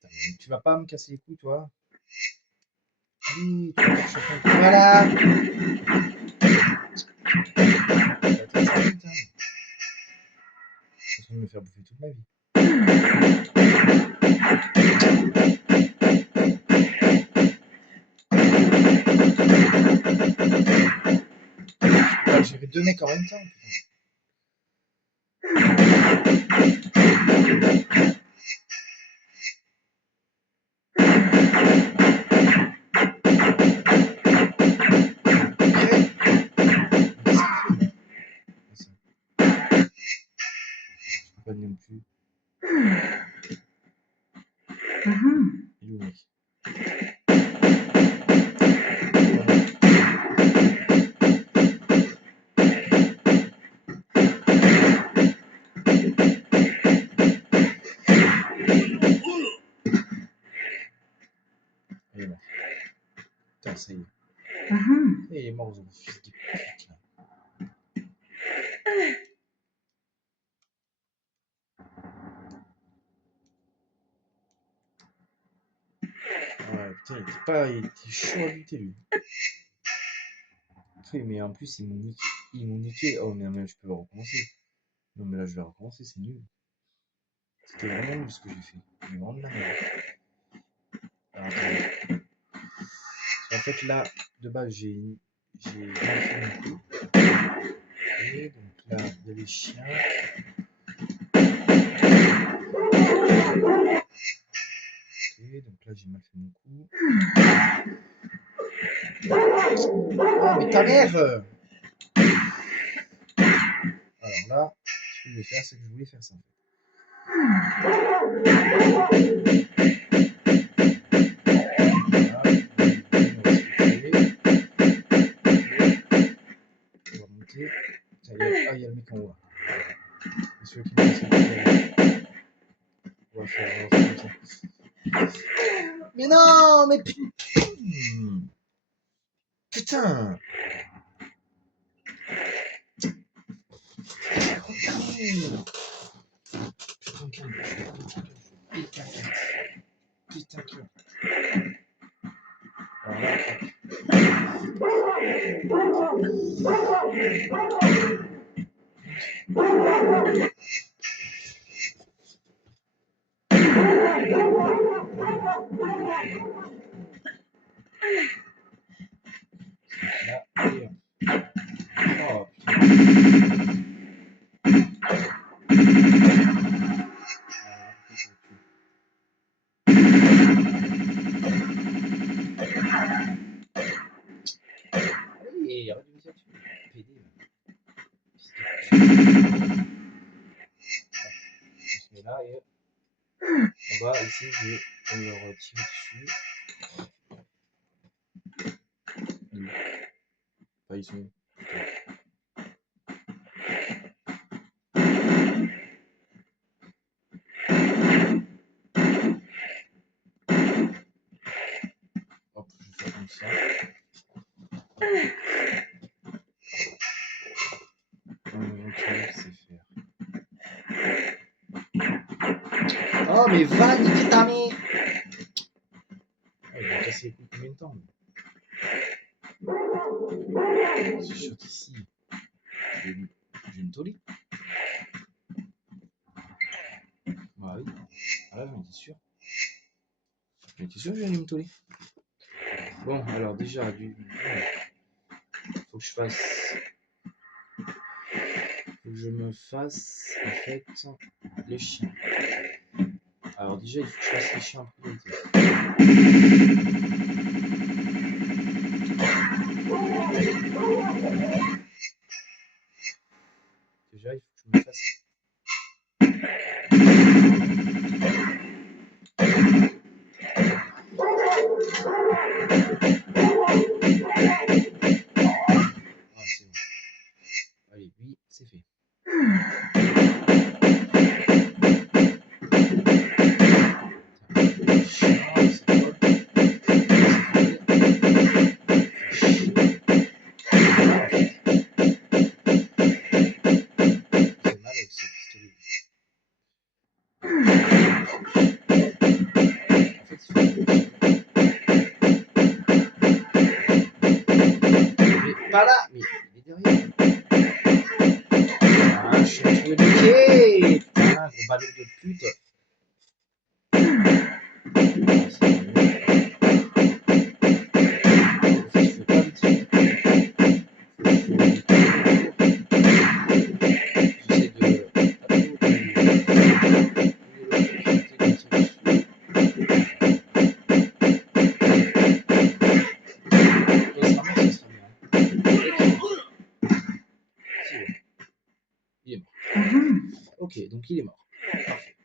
Putain, tu vas pas me casser les couilles, toi? Allez, tu vas chauffer. Voilà! Attends, ça vite, hein. Je suis en train de me faire bouffer toute ma vie. Je peux gérer deux mecs en même temps. Pas non plus. Il est où, mec? Il est mort. Putain, ça y est. Et il est mort, vous fils de pute, là. Ouais, putain, il était chaud à lutter, lui. Après, mais en plus, ils m'ont niqué. Oh, mais je peux recommencer. Non, mais là, je vais recommencer, c'est nul. C'était vraiment nul ce que j'ai fait. Mais vraiment de la merde. Alors, attendez. En fait, là, de base, j'ai mal fait mon coup. Et donc là, il y a les chiens. Ok, donc là, j'ai mal fait mon coup. Oh, mais ta mère! Alors là, ce que je vais faire, c'est que je voulais faire ça. Il y a le mec en haut. C'est celui qui me laisse. On va faire comme ça. Mais non, mais putain. Putain, Alors là, là, et oh, et arrête de me dire, tu es pédé. On se met là et on va essayer de le retirer dessus. Enfin, ils sont. Hop, je vais faire comme ça. Ok, c'est faire. Oh, mais va niquer ta mère! Ah, il va casser les couilles combien de temps? Je shot ici. J'ai une tolie. Bah oui. Ah là, j'en étais sûr. J'en étais sûr que j'avais une tolie. Bon, alors déjà, faut que je fasse. Faut que je me fasse, en fait, les chiens. Alors déjà, il faut que je fasse les chiens en priorité. Déjà, il faut que je me fasse. Ah, c'est bon. Allez, lui, c'est fait. Pas là, mais il est derrière. Ah, je suis en train de niquer. Putain, gros ballon de pute. Ah, c'est mieux. En fait, je fais pas vite. J'essaie il est mort. Ok, donc il est mort. Parfait.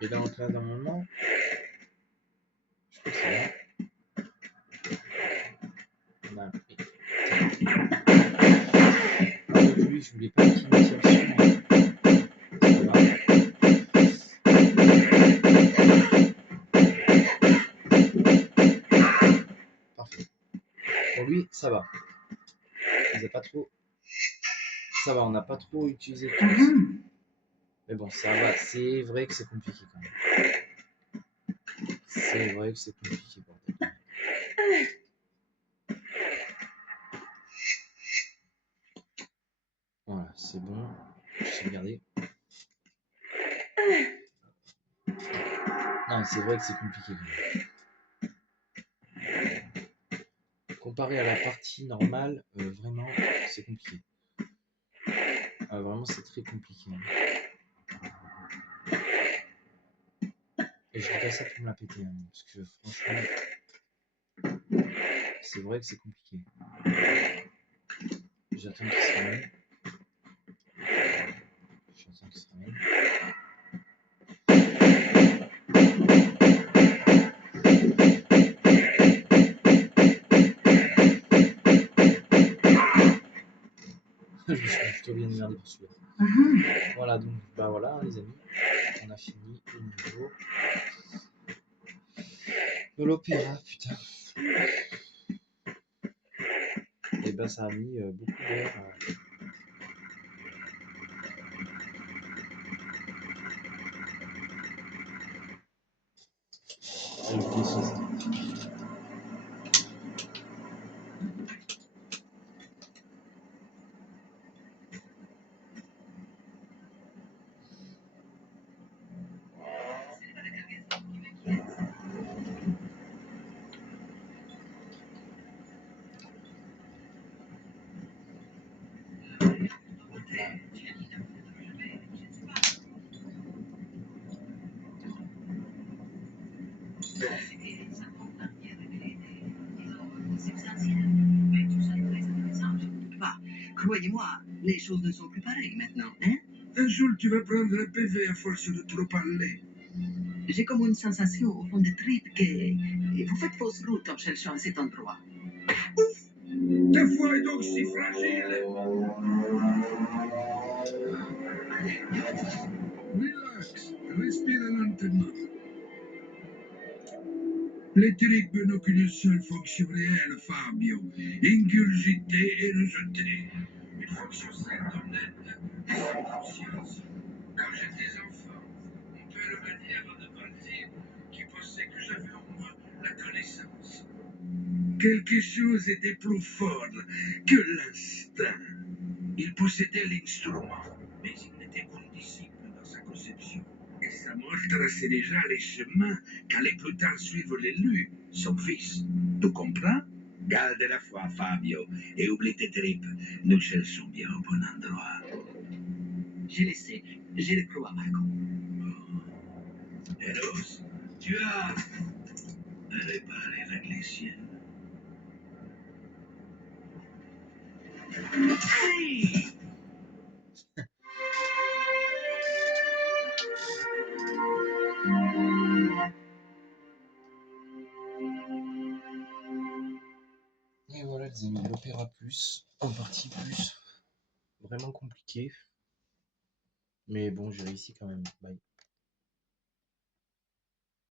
Et là, donc là, normalement, je crois que c'est bon. Lui, je voulais pas qu'il me tire dessus, mais c'est pas grave. Parfait. Pour lui, ça va. Il a pas trop. Ça va, on n'a pas trop utilisé tout. Mais bon, ça va. C'est vrai que c'est compliqué quand même. C'est vrai que c'est compliqué, bordel. Voilà, c'est bon. Je sais regarder. Non, c'est vrai que c'est compliqué quand même. Comparé à la partie normale, vraiment, c'est compliqué. Vraiment, c'est très compliqué. Et je dis pas ça pour me la péter, hein, parce que franchement, c'est vrai que c'est compliqué. J'attends qu'il se ramène. J'attends qu'il se ramène. Je me suis plutôt bien émerdé pour celui-là. Voilà, donc, bah voilà, les amis, on a fini le niveau de l'opéra, putain. Et bah, ça a mis beaucoup d'heures. J'ai oublié ça. Croyez-moi, les choses ne sont plus pareilles maintenant, hein? Un jour, tu vas prendre un PV à force de trop parler. J'ai comme une sensation au fond des tripes que vous faites fausse route en cherchant cet endroit. Ta foi est donc si fragile. Relax, respire lentement. Les tripes n'ont qu'une seule fonction réelle, Fabio. Ingurgiter et rejeter. Une fonction certes honnête et sans conscience. Quand j'étais enfant, mon père m'a dit avant de partir qu'il pensait que j'avais en moi la connaissance. Quelque chose était plus fort que l'instinct. Il possédait l'instrument, mais il n'était qu'un disciple dans sa conception. Et sa mort traçait déjà les chemins qu'allait plus tard suivre l'élu, son fils. Tu comprends? Garde la foi, Fabio, et oublie tes tripes. Nous cherchons bien au bon endroit. Je le sais, je le crois, Marco. Eros, tu as réparé la glacière. Hey! Et voilà les amis, l'Opéra Plus, en partie plus, vraiment compliqué. Mais bon, j'ai réussi quand même. Bye.